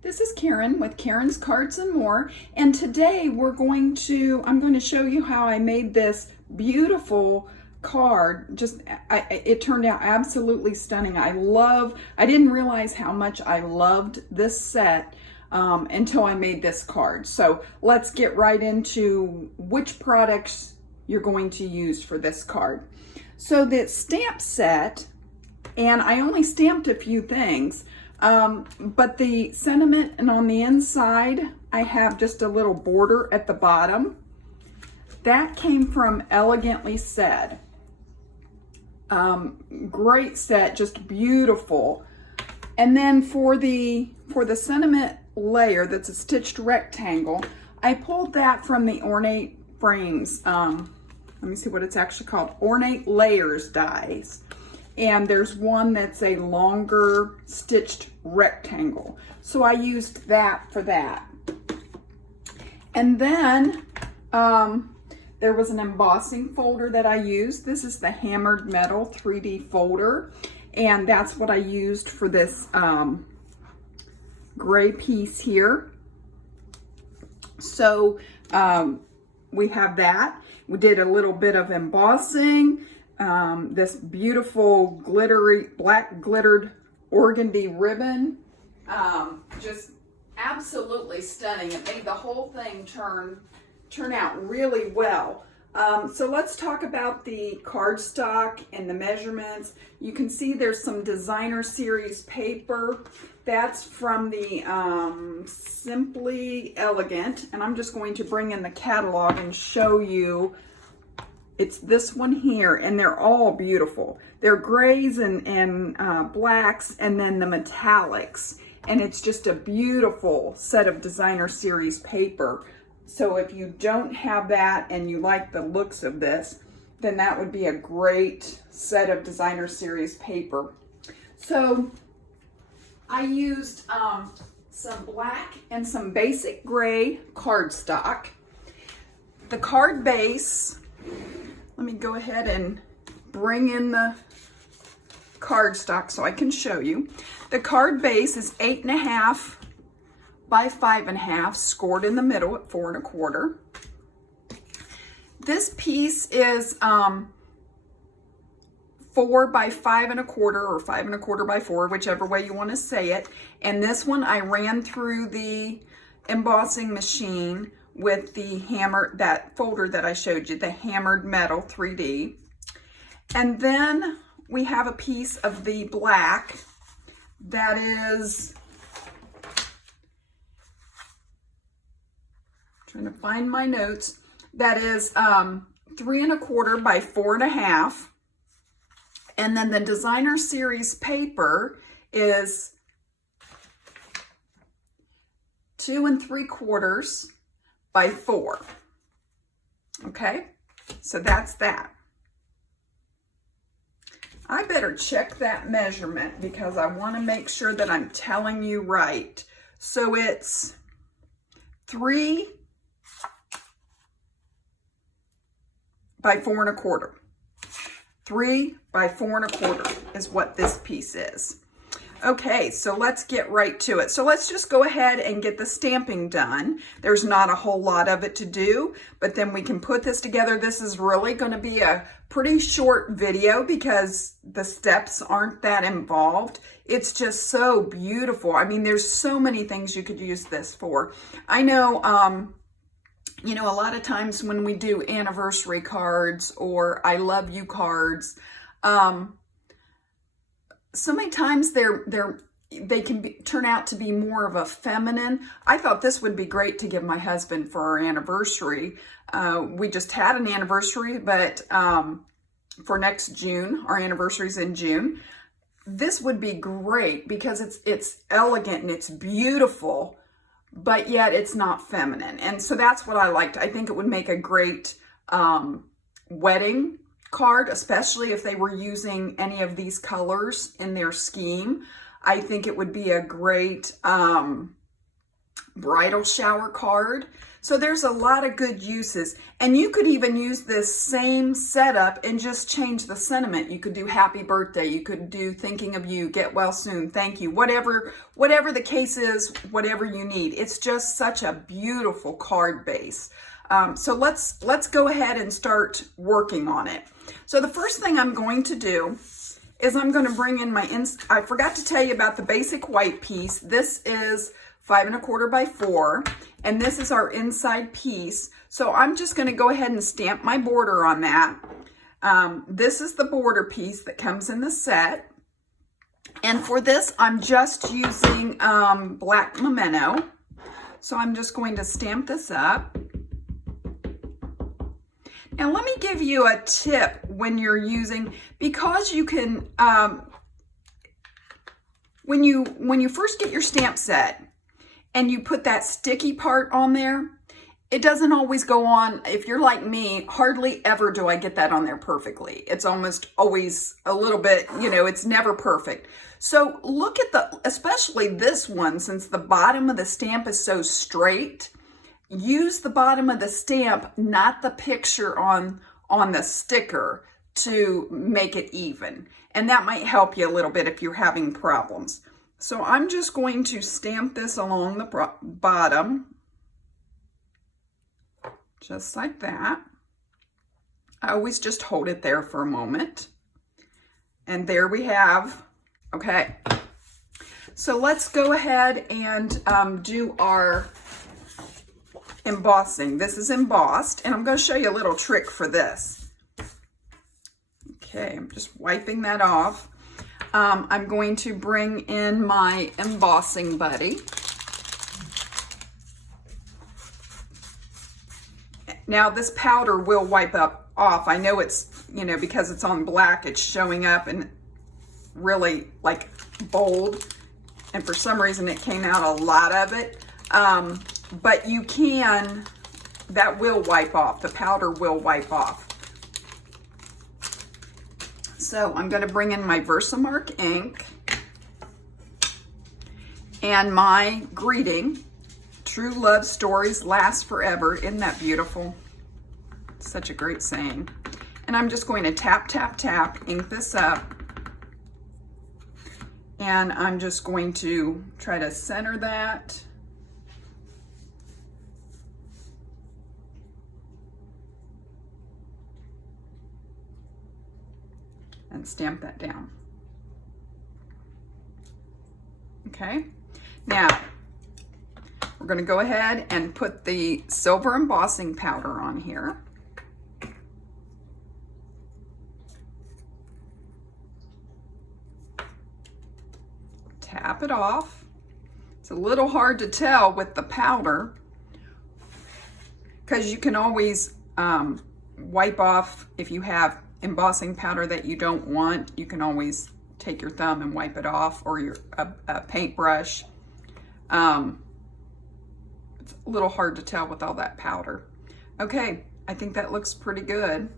This is Karen with Karen's Cards and More, and today I'm going to show you how I made this beautiful card. It turned out absolutely stunning. I didn't realize how much I loved this set until I made this card. So let's get right into which products you're going to use for this card. So the stamp set, and I only stamped a few things, but the sentiment, and on the inside I have just a little border at the bottom. That came from Elegantly Said. Great set, just beautiful. And then for the sentiment layer, that's a stitched rectangle, I pulled that from the Ornate Frames. Let me see what it's actually called. Ornate Layers dies. And there's one that's a longer stitched rectangle. So I used that for that. And then there was an embossing folder that I used. This is the Hammered Metal 3D folder. And that's what I used for this gray piece here. So we have that. We did a little bit of embossing. This beautiful black glittered organdy ribbon. Just absolutely stunning. It made the whole thing turn out really well. So let's talk about the cardstock and the measurements. You can see there's some designer series paper. That's from the Simply Elegant, and I'm just going to bring in the catalog and show you. It's this one here, and they're all beautiful. They're grays and blacks, and then the metallics. And it's just a beautiful set of designer series paper. So if you don't have that and you like the looks of this, then that would be a great set of designer series paper. So I used some black and some basic gray cardstock. The card base, let me go ahead and bring in the cardstock so I can show you. The card base is 8.5 by 5.5, scored in the middle at 4 1/4. This piece is 4 by 5 1/4 or 5 1/4 by 4, whichever way you want to say it. And this one I ran through the embossing machine with the that folder that I showed you, the Hammered Metal 3D. And then we have a piece of the black that is, trying to find my notes, that is 3 1/4 by 4 1/2. And then the designer series paper is 2 3/4 by 4. Okay, so that's that. I better check that measurement because I want to make sure that I'm telling you right. So it's 3 by 4 1/4. 3 by 4 1/4 is what this piece is. Okay, so let's get right to it. So let's just go ahead and get the stamping done. There's not a whole lot of it to do, but then we can put this together. This is really going to be a pretty short video because the steps aren't that involved. It's just so beautiful. I mean, there's so many things you could use this for. I know, you know, a lot of times when we do anniversary cards or I love you cards, so many times they can turn out to be more of a feminine. I thought this would be great to give my husband for our anniversary. We just had an anniversary, but for next June, our anniversary's in June. This would be great because it's elegant and it's beautiful, but yet it's not feminine. And so that's what I liked. I think it would make a great wedding card, especially if they were using any of these colors in their scheme. I think it would be a great bridal shower card. So there's a lot of good uses, and you could even use this same setup and just change the sentiment. You could do happy birthday, you could do thinking of you, get well soon, thank you, whatever the case is, whatever you need. It's just such a beautiful card base. So let's go ahead and start working on it. So the first thing I'm going to do is I'm going to bring in I forgot to tell you about the basic white piece. This is 5 1/4 by 4, and this is our inside piece. So I'm just going to go ahead and stamp my border on that. This is the border piece that comes in the set. And for this, I'm just using black memento. So I'm just going to stamp this up. Now let me give you a tip when you're using, because you can, when you first get your stamp set and you put that sticky part on there, it doesn't always go on. If you're like me, hardly ever do I get that on there perfectly. It's almost always a little bit, it's never perfect. So look at especially this one, since the bottom of the stamp is so straight, use the bottom of the stamp, not the picture on the sticker, to make it even. And that might help you a little bit if you're having problems. So I'm just going to stamp this along the bottom, just like that. I always just hold it there for a moment. And there we have, okay. So let's go ahead and do our embossing. This is embossed, and I'm going to show you a little trick for this. Okay, I'm just wiping that off. I'm going to bring in my embossing buddy. Now this powder will wipe off. I know it's, because it's on black, it's showing up and really like bold. And for some reason it came out a lot of it. But that will wipe off. The powder will wipe off. So I'm going to bring in my Versamark ink and my greeting. True love stories last forever. Isn't that beautiful? Such a great saying. And I'm just going to tap, tap, tap, ink this up. And I'm just going to try to center that. And stamp that down. Okay, now we're going to go ahead and put the silver embossing powder on here. Tap it off. It's a little hard to tell with the powder because you can always wipe off if you have embossing powder that you don't want. You can always take your thumb and wipe it off, or a paintbrush. It's a little hard to tell with all that powder. Okay, I think that looks pretty good.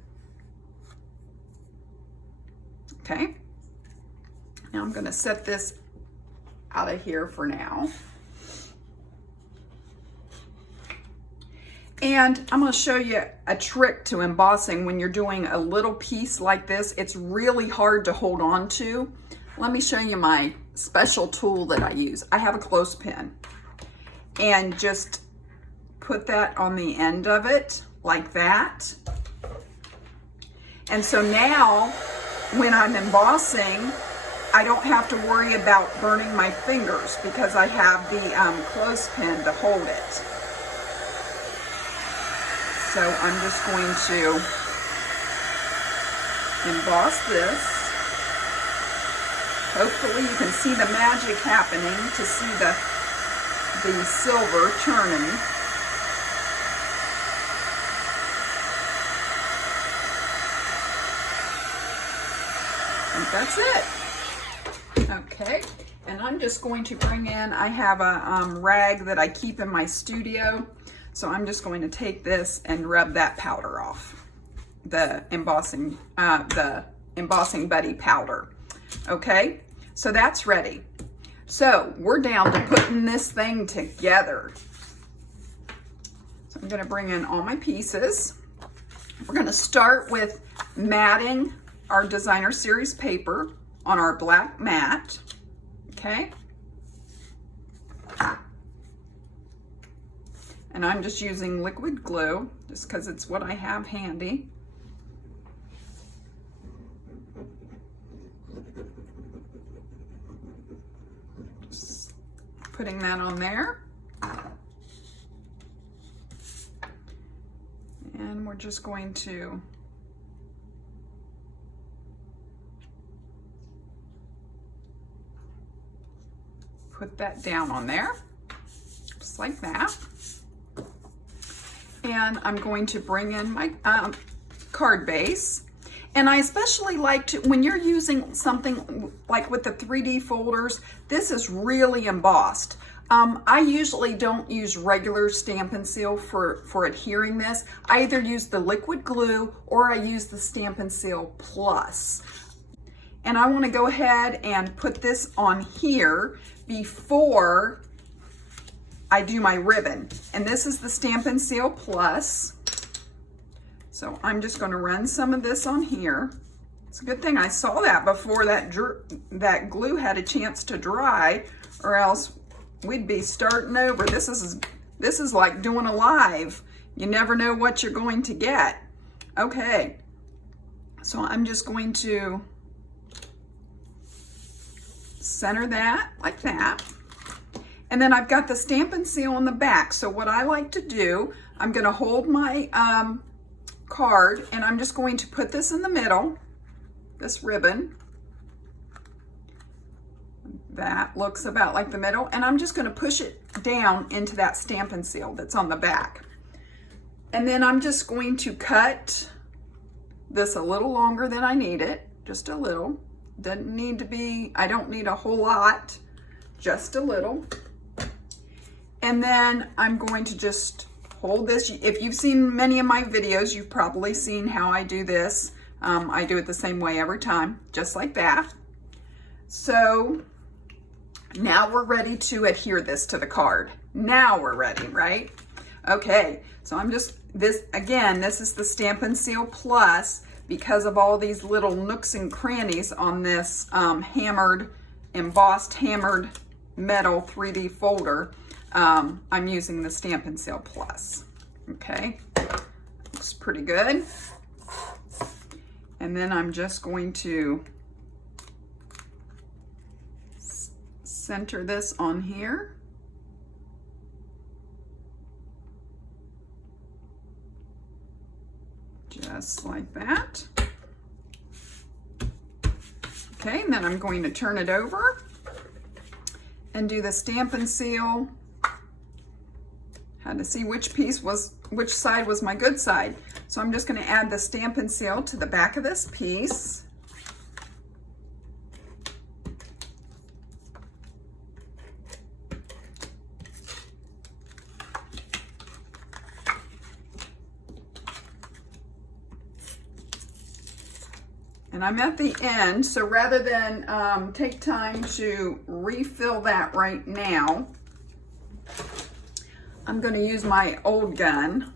Okay, now I'm going to set this out of here for now. And I'm going to show you a trick to embossing when you're doing a little piece like this. It's really hard to hold on to. Let me show you my special tool that I use. I have a clothespin, and just put that on the end of it like that. And so now when I'm embossing, I don't have to worry about burning my fingers because I have the clothespin to hold it. So I'm just going to emboss this. Hopefully you can see the magic happening, to see the silver turning. And that's it. Okay, and I'm just going to bring in, I have a rag that I keep in my studio. So I'm just going to take this and rub that powder off, the embossing buddy powder. Okay, so that's ready. So we're down to putting this thing together. So I'm going to bring in all my pieces. We're going to start with matting our designer series paper on our black mat. Okay. And I'm just using liquid glue just because it's what I have handy. Just putting that on there. And we're just going to put that down on there, just like that. And I'm going to bring in my card base. And I especially like to, when you're using something like with the 3D folders, this is really embossed. I usually don't use regular Stampin' Seal for adhering this. I either use the liquid glue or I use the Stampin' Seal Plus. And I want to go ahead and put this on here before I do my ribbon. And this is the Stampin' Seal Plus. So I'm just going to run some of this on here. It's a good thing I saw that before that glue had a chance to dry, or else we'd be starting over. This is like doing a live. You never know what you're going to get. Okay, so I'm just going to center that like that. And then I've got the Stampin' Seal on the back. So what I like to do, I'm going to hold my card and I'm just going to put this in the middle, this ribbon. That looks about like the middle, and I'm just going to push it down into that Stampin' Seal that's on the back. And then I'm just going to cut this a little longer than I need it, just a little. Doesn't need to be, I don't need a whole lot, just a little. And then I'm going to just hold this. If you've seen many of my videos, you've probably seen how I do this. I do it the same way every time, just like that. So now we're ready to adhere this to the card. Now we're ready, right? Okay, so I'm just, this is the Stampin' Seal Plus because of all these little nooks and crannies on this embossed hammered metal 3D folder. I'm using the Stampin' Seal Plus. Okay, looks pretty good. And then I'm just going to center this on here. Just like that. Okay, and then I'm going to turn it over and do the Stampin' Seal. Had to see which side was my good side. So I'm just going to add the Stampin' Seal to the back of this piece. And I'm at the end, so rather than take time to refill that right now, I'm going to use my old gun.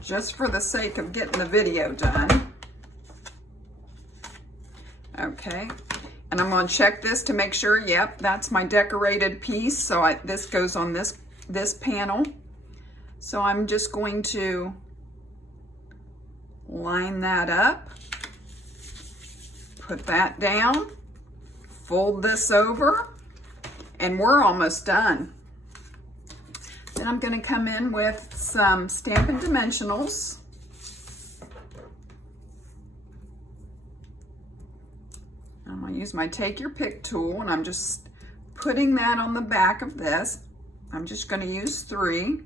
Just for the sake of getting the video done. Okay, and I'm going to check this to make sure, yep, that's my decorated piece. So this goes on this panel. So I'm just going to line that up, put that down, fold this over, and we're almost done. Then I'm going to come in with some Stampin' Dimensionals. I'm going to use my Take Your Pick tool, and I'm just putting that on the back of this. I'm just going to use 3.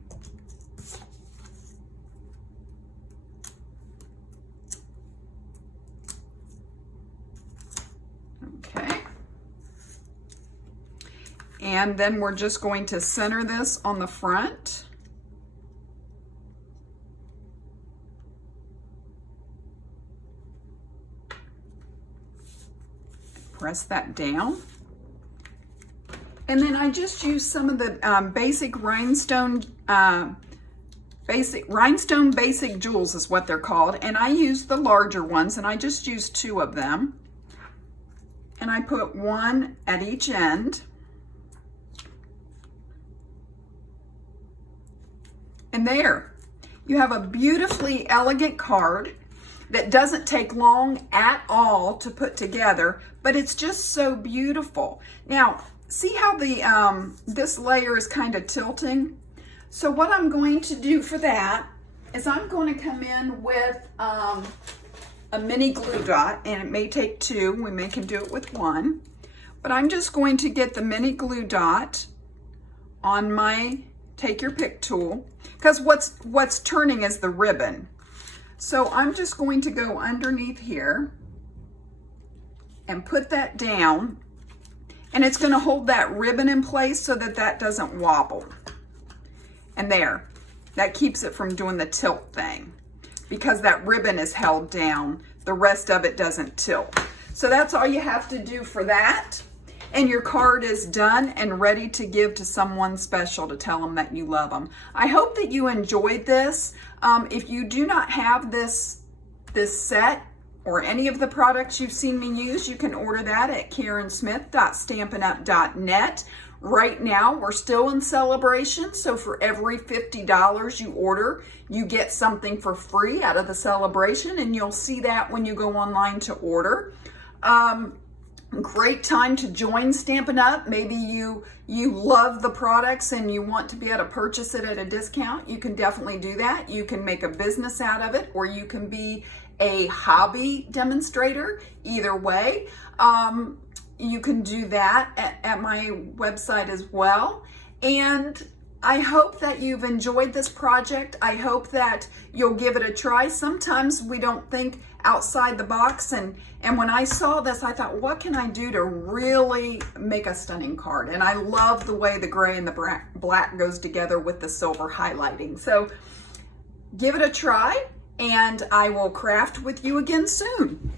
Okay. And then we're just going to center this on the front. Press that down. And then I just used some of the basic rhinestone basic jewels is what they're called. And I used the larger ones, and I just used 2 of them. And I put 1 at each end. And there, you have a beautifully elegant card that doesn't take long at all to put together, but it's just so beautiful. Now, see how the this layer is kind of tilting? So what I'm going to do for that is I'm going to come in with a mini glue dot, and it may take 2. We can do it with 1. But I'm just going to get the mini glue dot on my take your pick tool, because what's turning is the ribbon. So I'm just going to go underneath here and put that down, and it's going to hold that ribbon in place so that that doesn't wobble. And there, that keeps it from doing the tilt thing. Because that ribbon is held down, the rest of it doesn't tilt. So that's all you have to do for that. And your card is done and ready to give to someone special to tell them that you love them. I hope that you enjoyed this. If you do not have this set or any of the products you've seen me use, you can order that at karensmith.stampinup.net. Right now, we're still in celebration, so for every $50 you order, you get something for free out of the celebration, and you'll see that when you go online to order. Great time to join Stampin' Up! Maybe you love the products and you want to be able to purchase it at a discount. You can definitely do that. You can make a business out of it, or you can be a hobby demonstrator. Either way. You can do that at my website as well. And I hope that you've enjoyed this project. I hope that you'll give it a try. Sometimes we don't think outside the box, and when I saw this, I thought, what can I do to really make a stunning card? And I love the way the gray and the black goes together with the silver highlighting. So give it a try, and I will craft with you again soon.